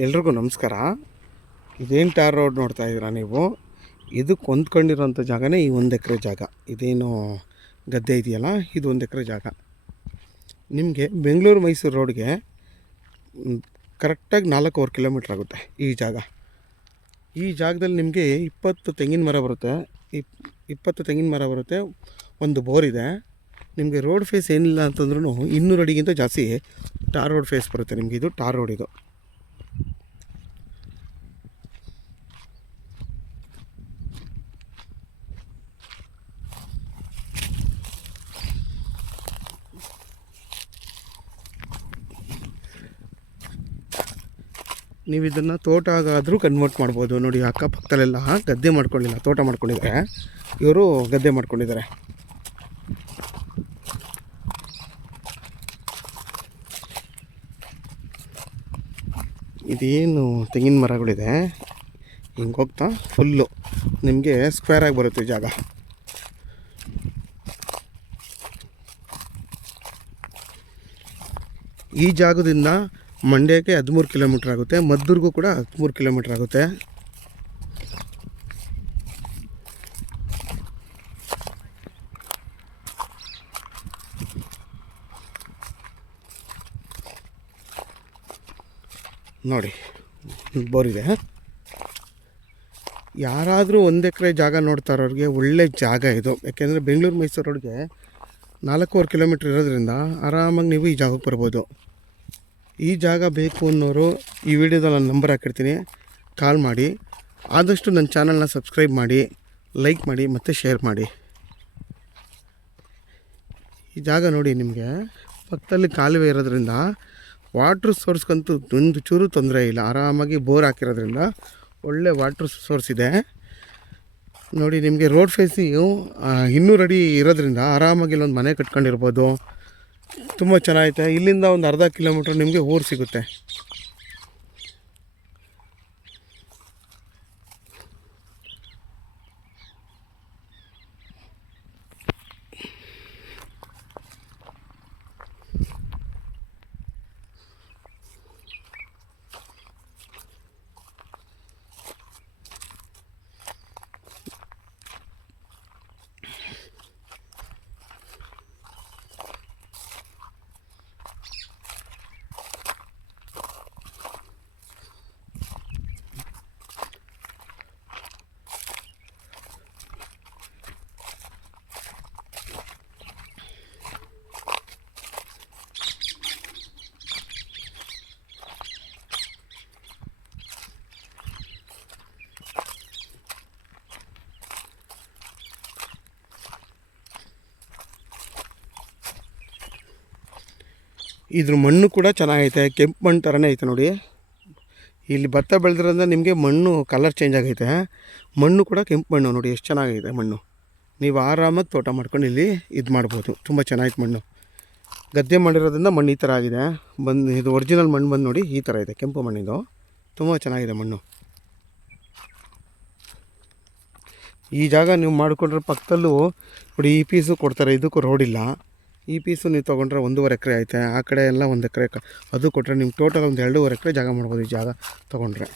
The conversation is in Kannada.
ಎಲ್ರಿಗೂ ನಮಸ್ಕಾರ. ಇದೇನು ಟಾರ್ ರೋಡ್ ನೋಡ್ತಾ ಇದ್ದೀರಾ ನೀವು? ಇದಕ್ಕೆ ಹೊಂದ್ಕೊಂಡಿರೋಂಥ ಜಾಗನೇ ಈ 1 ಎಕರೆ ಜಾಗ. ಇದೇನು ಗದ್ದೆ ಇದೆಯಲ್ಲ, ಇದು 1 ಎಕರೆ ಜಾಗ. ನಿಮಗೆ ಬೆಂಗಳೂರು ಮೈಸೂರು ರೋಡ್ಗೆ ಕರೆಕ್ಟಾಗಿ 4 ಕಿಲೋಮೀಟ್ರ್ ಆಗುತ್ತೆ ಈ ಜಾಗ. ಈ ಜಾಗದಲ್ಲಿ ನಿಮಗೆ 20 ತೆಂಗಿನ ಮರ ಬರುತ್ತೆ. 20 ತೆಂಗಿನ ಮರ ಬರುತ್ತೆ, ಒಂದು ಬೋರ್ ಇದೆ. ನಿಮಗೆ ರೋಡ್ ಫೇಸ್ ಏನಿಲ್ಲ ಅಂತಂದ್ರೂ 200 ಅಡಿಗಿಂತ ಜಾಸ್ತಿ ಟಾರ್ ರೋಡ್ ಫೇಸ್ ಬರುತ್ತೆ ನಿಮಗೆ. ಇದು ಟಾರ್ ರೋಡ್. ಇದು ನೀವು ಇದನ್ನು ತೋಟ ಆಗಾದರೂ ಕನ್ವರ್ಟ್ ಮಾಡ್ಬೋದು. ನೋಡಿ, ಅಕ್ಕಪಕ್ಕದಲ್ಲೆಲ್ಲ ಗದ್ದೆ ಮಾಡ್ಕೊಂಡಿಲ್ಲ, ತೋಟ ಮಾಡ್ಕೊಂಡಿದ್ದಾರೆ. ಇವರು ಗದ್ದೆ ಮಾಡ್ಕೊಂಡಿದ್ದಾರೆ. ಇದೇನು ತೆಂಗಿನ ಮರಗಳಿದೆ, ಹಿಂಗೆ ಹೋಗ್ತಾ ಫುಲ್ಲು ನಿಮಗೆ ಸ್ಕ್ವೇರಾಗಿ ಬರುತ್ತೆ ಜಾಗ. ಈ ಜಾಗದಿಂದ ಮಂಡ್ಯಕ್ಕೆ 13 ಕಿಲೋಮೀಟ್ರ್ ಆಗುತ್ತೆ. ಮದ್ದೂರಿಗೂ ಕೂಡ 13 ಕಿಲೋಮೀಟ್ರ್ ಆಗುತ್ತೆ. ನೋಡಿ, ಬೋರ್ ಇದೆ. ಯಾರಾದರೂ 1 ಎಕರೆ ಜಾಗ ನೋಡ್ತಾ ಇರೋರಿಗೆ ಒಳ್ಳೆ ಜಾಗ ಇದು. ಯಾಕೆಂದರೆ ಬೆಂಗಳೂರು ಮೈಸೂರು ರೋಡ್ಗೆ 4.25 ಕಿಲೋಮೀಟ್ರ್ ಇರೋದ್ರಿಂದ ಆರಾಮಾಗಿ ನೀವು ಈ ಜಾಗಕ್ಕೆ ಬರ್ಬೋದು. ಈ ಜಾಗ ಬೇಕು ಅನ್ನೋರು ಈ ವಿಡಿಯೋದಲ್ಲಿ ನಾನು ನಂಬರ್ ಹಾಕಿರ್ತೀನಿ, ಕಾಲ್ ಮಾಡಿ. ಆದಷ್ಟು ನನ್ನ ಚಾನಲ್ನ ಸಬ್ಸ್ಕ್ರೈಬ್ ಮಾಡಿ, ಲೈಕ್ ಮಾಡಿ ಮತ್ತು ಶೇರ್ ಮಾಡಿ. ಈ ಜಾಗ ನೋಡಿ, ನಿಮಗೆ ಪಕ್ಕದಲ್ಲಿ ಕಾಲುವೆ ಇರೋದ್ರಿಂದ ವಾಟ್ರ್ ಸೋರ್ಸ್ಗಂತೂ ಒಂದು ಚೂರು ತೊಂದರೆ ಇಲ್ಲ. ಆರಾಮಾಗಿ ಬೋರ್ ಹಾಕಿರೋದ್ರಿಂದ ಒಳ್ಳೆ ವಾಟ್ರ್ ಸೋರ್ಸ್ ಇದೆ. ನೋಡಿ, ನಿಮಗೆ ರೋಡ್ ಫೇಸಿಂಗು 200 ಅಡಿ ಇರೋದ್ರಿಂದ ಆರಾಮಾಗಿ ಇಲ್ಲೊಂದು ಮನೆ ಕಟ್ಕೊಂಡಿರ್ಬೋದು. ತುಂಬ ಚೆನ್ನಾಗೈತೆ. ಇಲ್ಲಿಂದ ಒಂದು ಅರ್ಧ ಕಿಲೋಮೀಟ್ರ್ ನಿಮಗೆ ಊರು ಸಿಗುತ್ತೆ. ಇದ್ರ ಮಣ್ಣು ಕೂಡ ಚೆನ್ನಾಗೈತೆ, ಕೆಂಪು ಮಣ್ಣು ಥರನೇ ಐತೆ. ನೋಡಿ, ಇಲ್ಲಿ ಭತ್ತ ಬೆಳೆದ್ರಿಂದ ನಿಮಗೆ ಮಣ್ಣು ಕಲರ್ ಚೇಂಜ್ ಆಗೈತೆ. ಮಣ್ಣು ಕೂಡ ಕೆಂಪು ಮಣ್ಣು. ನೋಡಿ ಎಷ್ಟು ಚೆನ್ನಾಗಿದೆ ಮಣ್ಣು. ನೀವು ಆರಾಮಾಗಿ ತೋಟ ಮಾಡ್ಕೊಂಡು ಇಲ್ಲಿ ಇದು ಮಾಡ್ಬೋದು. ತುಂಬ ಚೆನ್ನಾಗಿತ್ತು ಮಣ್ಣು. ಗದ್ದೆ ಮಾಡಿರೋದ್ರಿಂದ ಮಣ್ಣು ಈ ಥರ ಆಗಿದೆ. ಇದು ಒರಿಜಿನಲ್ ಮಣ್ಣು ಬಂದು ನೋಡಿ ಈ ಥರ ಇದೆ, ಕೆಂಪು ಮಣ್ಣಿದು. ತುಂಬ ಚೆನ್ನಾಗಿದೆ ಮಣ್ಣು. ಈ ಜಾಗ ನೀವು ಮಾಡಿಕೊಂಡ್ರೆ ಪಕ್ಕದಲ್ಲೂ ನೋಡಿ ಈ ಪೀಸು ಕೊಡ್ತಾರೆ. ಇದಕ್ಕೂ ರೋಡಿಲ್ಲ. ಈ ಪೀಸು ನೀವು ತೊಗೊಂಡ್ರೆ 1.5 ಎಕರೆ ಐತೆ. ಆ ಕಡೆ ಎಲ್ಲ 1 ಎಕರೆ ಅದು ಕೊಟ್ಟರೆ ನಿಮ್ಗೆ ಟೋಟಲ್ ಒಂದು 2.5 ಎಕರೆ ಜಾಗ ಮಾಡ್ಬೋದು ಈ ಜಾಗ ತೊಗೊಂಡ್ರೆ.